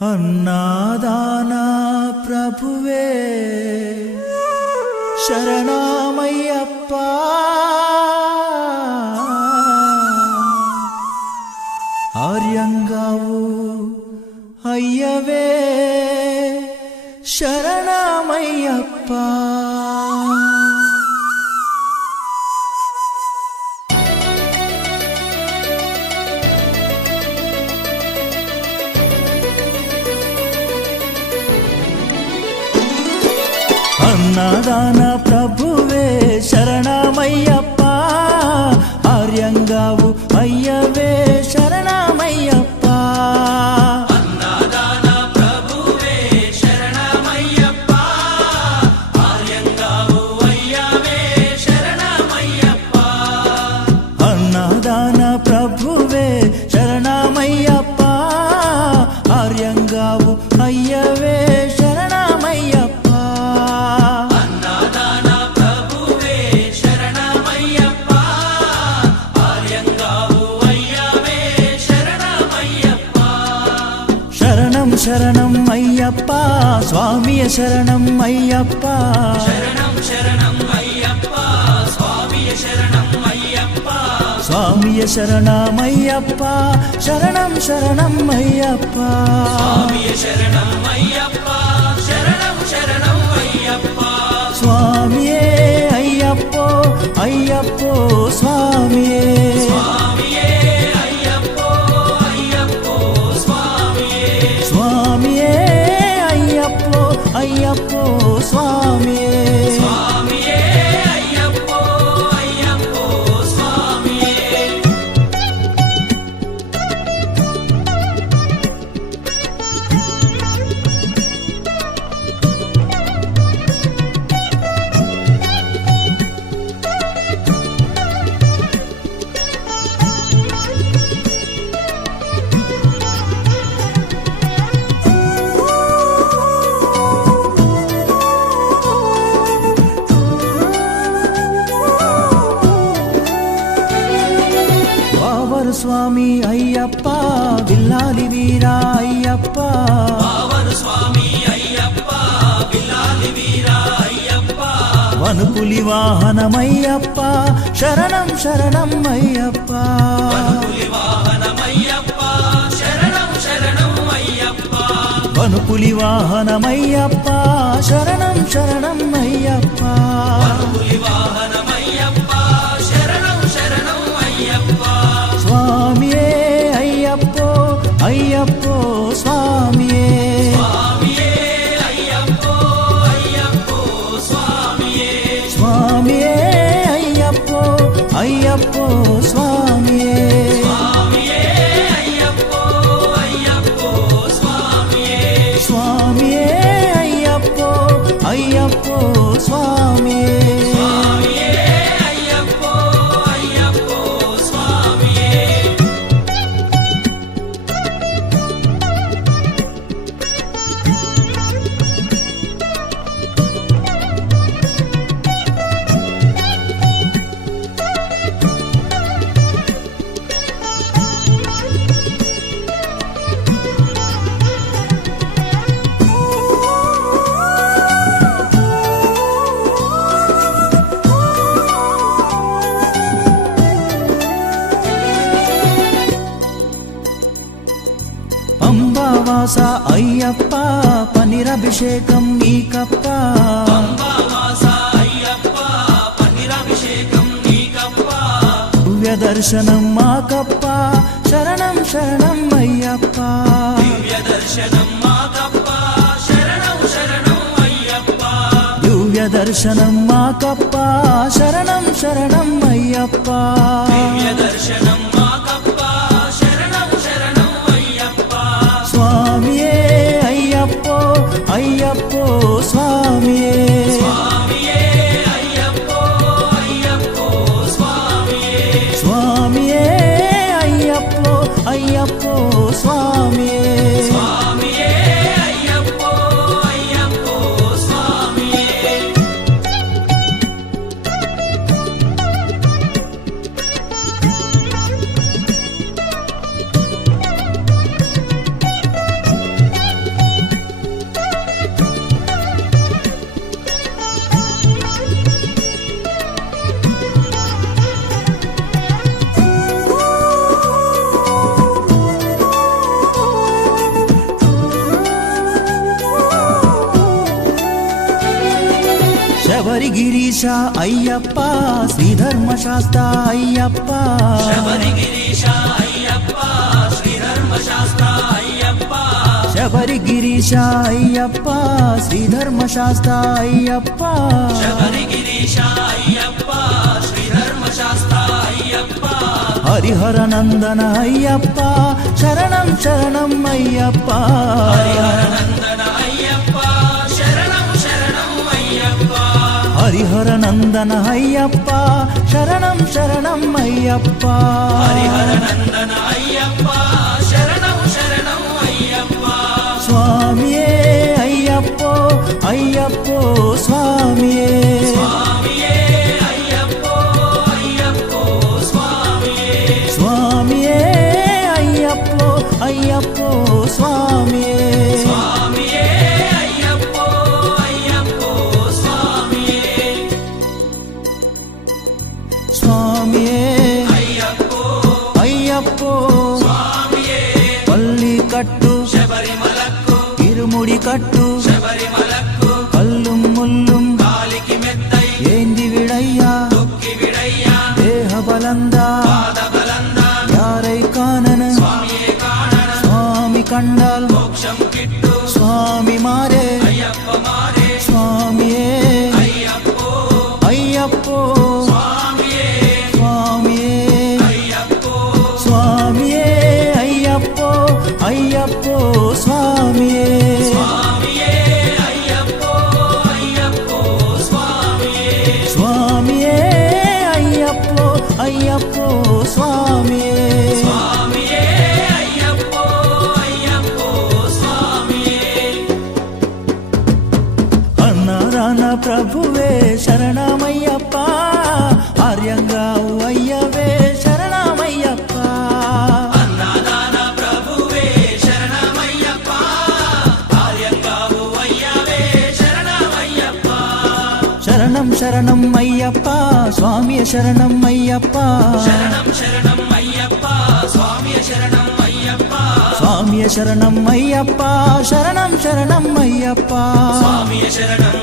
అన్నాదానా ప్రభువే శరణమయ్యప్ప ఆర్యంగావు అయ్యవే శరణమయ్యప్ప అన్నదాన ప్రభువే శరణమయ్యప్ప ఆర్యంగావు అయ్యవే శరణమయ్యప్ప అన్నదాన ప్రభువే శరణమయ్యప్ప ఆర్యంగావు అయ్యవే శరణమయ్యప్ప అన్నదాన ప్రభువే శరణమయ్యప్ప ఆర్యంగావు అయ్యవే శరణం అయ్యప్ప స్వామియ శరణం అయ్యప్ప శరణం శరణం అయ్యప్ప స్వామియ శరణం అయ్యప్ప స్వామియ శరణమయ్యప్ప శరణం శరణం అయ్యప్ప స్వామియ శరణం అయ్యప్ప శరణం శరణం అయ్యప్ప స్వామియే అయ్యప్పో అయ్యప్పో స్వామియే అయ్యప్పో స్వామియే స్వామియే అయ్యప్పో అయ్యప్పో స్వామియే స్వామి అయ్యప్ప విల్లాలి వీరా అయ్యప్ప పావన స్వామి అయ్యప్ప విల్లాలి వీరా అయ్యప్ప వనుపులి వాహనమయ్యప్ప శరణం శరణం అయ్యప్ప వనుపులి వాహనమయ్యప్ప శరణం శరణం అయ్యప్ప వనుపులి వాహనమయ్యప్ప శరణం శరణం అయ్యప్ప వనుపులి వాహనమయ్యప్ప శరణం శరణం అయ్యప్ప స్వామియే అయ్యప్పో అయ్యప్పో స్వామియే స్వామియే అయ్యప్పో అయ్యప్పో స్వామియే స్వామియే అయ్యప్పో అయ్యప్పో స్వామియే స్వామియే అయ్యప్పో అయ్యప్పో స్వామియే స్వామియే అయ్యప్పో అయ్యప్పో స్వామియే స్వామియే అయ్యప్పో అయ్యప్పో స్వామియే పంబావాస అయ్యప్ప పనిరభిషేకం నీకప్ప పంబావాస అయ్యప్ప పన్నీరాభిషేకం నీకప్ప దివ్య దర్శనం మాకప్ప శరణం శరణం అయ్యప్ప దివ్య దర్శనం మాకప్ప శరణం శరణం అయ్యప్ప దివ్య దర్శనం మాకప్ప శరణం శరణం అయ్యప్ప దివ్య దర్శనం మాకప్ప శరణం శరణం అయ్యప్ప స్వామియే అయ్యప్పో అయ్యప్పో స్వామియే స్వామియే అయ్యప్పో అయ్యప్పో స్వామియే స్వామియే అయ్యప్పో అయ్యప్పో స్వామియే స్వామియే అయ్యప్పో అయ్యప్పో స్వామియే శబరిగిరీశ అయ్యప్ప శ్రీధర్మశాస్త్ర అయ్యప్ప శబరిగిరీశ అయ్యప్ప శ్రీధర్మశాస్త్ర అయ్యప్ప శబరిగిరీశ అయ్యప్ప శ్రీధర్మశాస్త్ర అయ్యప్ప శబరిగిరీశ అయ్యప్ప శ్రీధర్మశాస్త్ర అయ్యప్ప హరిహర నందన అయ్యప్ప శరణం శరణం అయ్యప్ప హరిహర నందన అయ్యప్ప శరణం శరణం అయ్యప్ప హరిహర నందన అయ్యప్ప శరణం శరణం అయ్యప్ప హరిహర నందన అయ్యప్ప శరణం శరణం అయ్యప్ప స్వామియే అయ్యప్పో అయ్యప్పో స్వామియే స్వామియే అయ్యప్పో అయ్యప్పో స్వామియే స్వామియే అయ్యప్పో అయ్యప్పో స్వామియే స్వామియే అయ్యప్పో అయ్యప్పో స్వామియే స్వామియే అయ్యప్పో అయ్యప్పో స్వామియే పల్లి కట్టు శబరిమలకు ఇరుముడి కట్టు శబరిమలకు కల్లుం ముల్లుం కాలికి మెత్తై ఏంది విడయ్యా తొక్కి విడయ్యా దేహ బలందా పాద బలందా యారై కానన స్వామియే కాణన స్వామి కండాల్ మోక్షం కిట్టు స్వామి మారే అయ్యప్ప మారే స్వామియే అయ్యప్పో అయ్యప్పో స్వామియే స్వామియే అయ్యప్పో స్వామియే అయ్యప్పో అయ్యప్పో స్వామియే స్వామియే అయ్యప్పో అయ్యప్పో స్వామియే స్వామియే అయ్యప్పో అయ్యప్పో స్వామియే స్వామియే అయ్యప్పో అయ్యప్పో స్వామియే అన్నారాన ప్రభువే శరణమయ్యప్ప ఆర్యంగా అయ్యవే శరణమయ్యప్ప అన్నదాన ప్రభువే శరణమయ్యప్ప కార్యంగావు అయ్యవే శరణమయ్యప్ప శరణం శరణం అయ్యప్ప స్వామియ శరణం అయ్యప్ప శరణం శరణం అయ్యప్ప స్వామియ శరణం అయ్యప్ప స్వామియ శరణం అయ్యప్ప శరణం శరణం అయ్యప్ప స్వామియ శరణం